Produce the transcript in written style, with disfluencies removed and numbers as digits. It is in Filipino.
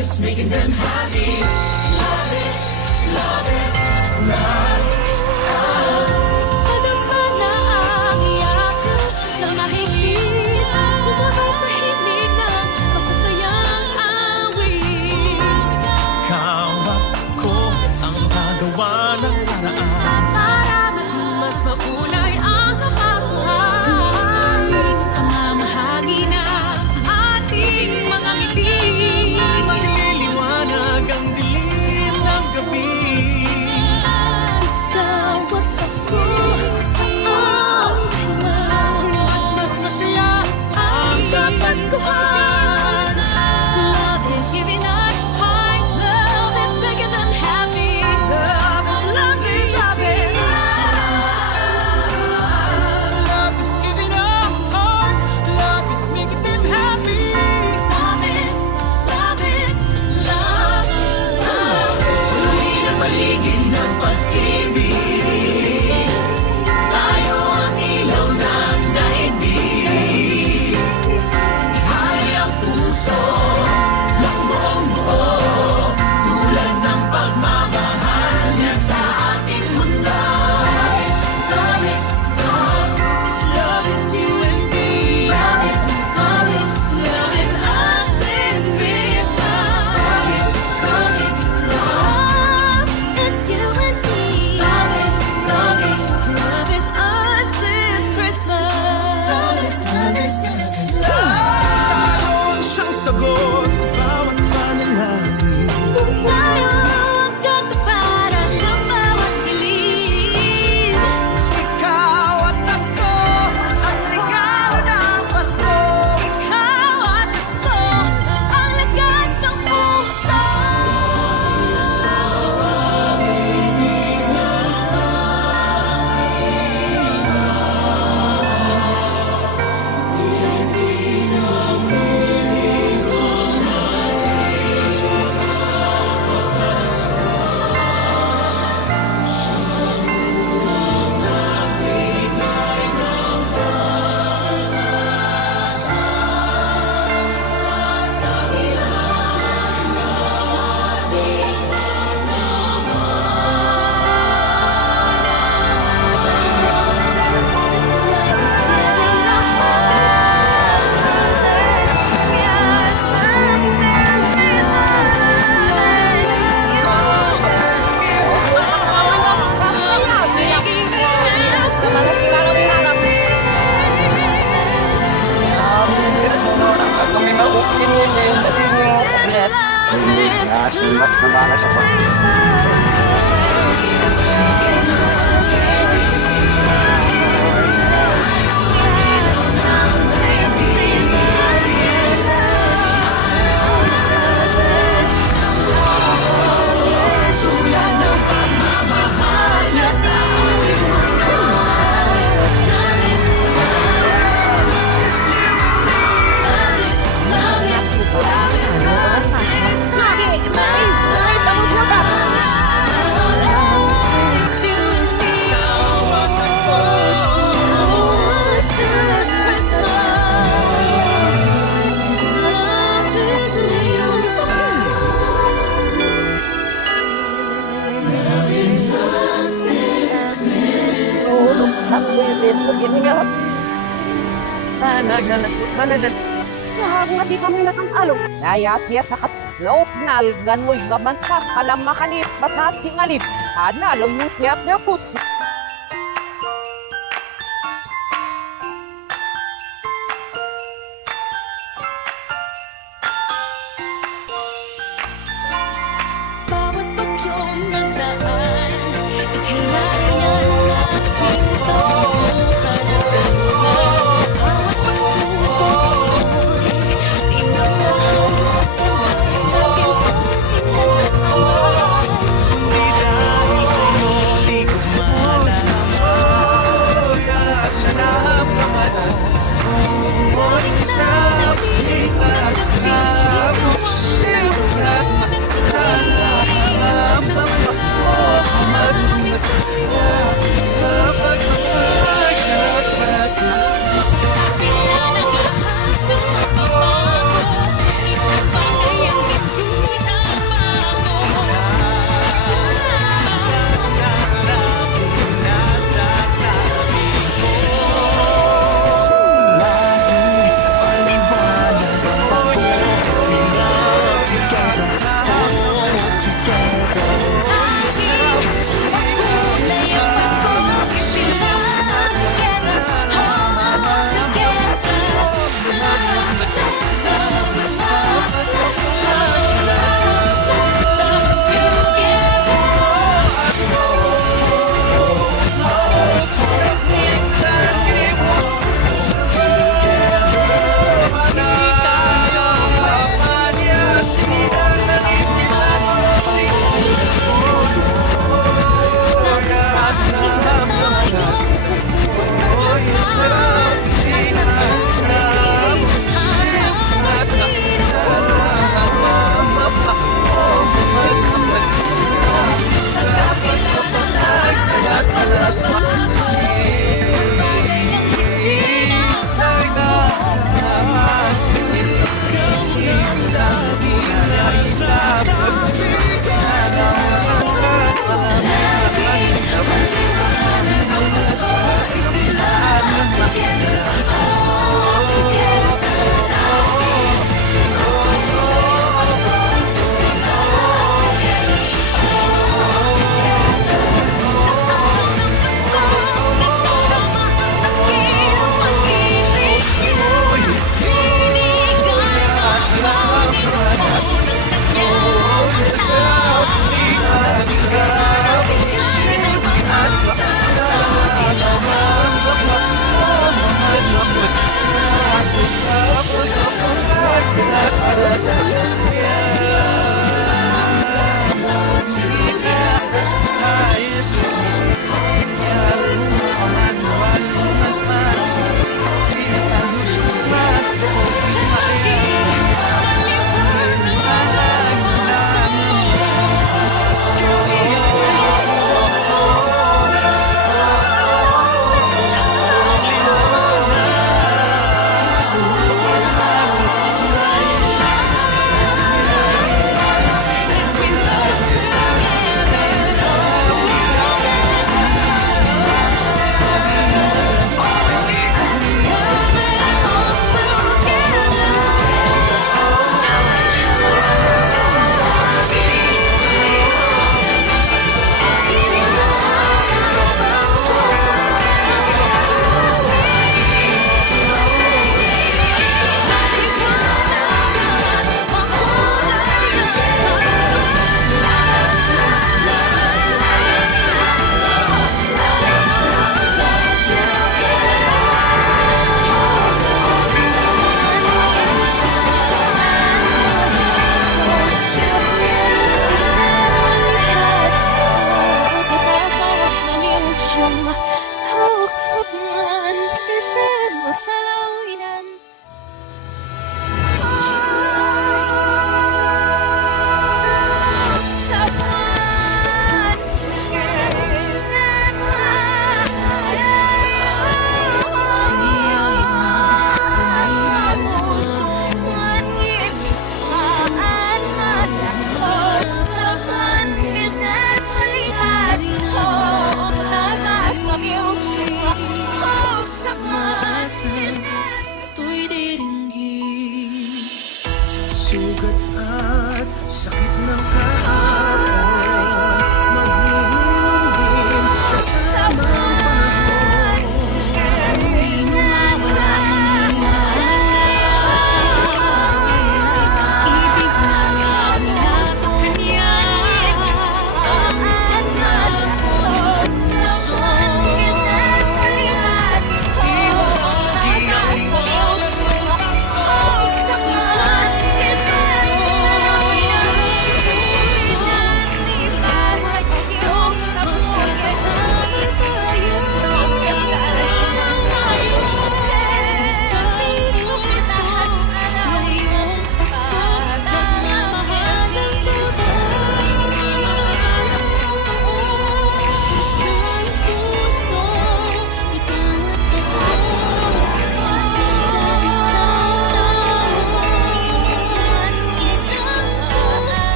is making them happy. Love is, love is, love. Ano ba na ang iyak sa mahigit? Sumabay sa himig ng masasayang awit. Ikaw at ko ang gagawa ng paraan Para maging mas makulay ang kapaskuhan. Pamamahagi na ating mga ngiti. Magliliwanag ang dilim ng gabi. Ikaw at ako ang himaw at mas masaya ang kapaskuhan. Love is giving our heart. Love is making them happy. Love is, love is, love is. Love is giving our heart. Love is making them happy. Love is, love is, love. Puluhin ang paligid ng pag-ibig. Tayo ang ilaw ng daigdig. Ihari ang puso ng buong buo. Tulad ng pagmamahal niya sa ating mundo. Love is, love is, love is you and me. Love is, love is, love is us this Christmas. Love is, love is, love. Love is you and me. Love is, love is, Love is us this Christmas. love is, love is, love is. Tayo ang siyang sagot sa bawat panalangin. Tayo ang katuparan ng bawat dilim. Ikaw at ako ang regalo ng Pasko. Ikaw at ako ang lakas ng puso. Simak na mga sa pag- Naya siya sa kasloof nal, gano'y gaman sa kalamakanip, basa singalip, hanalong niyat niya pusik.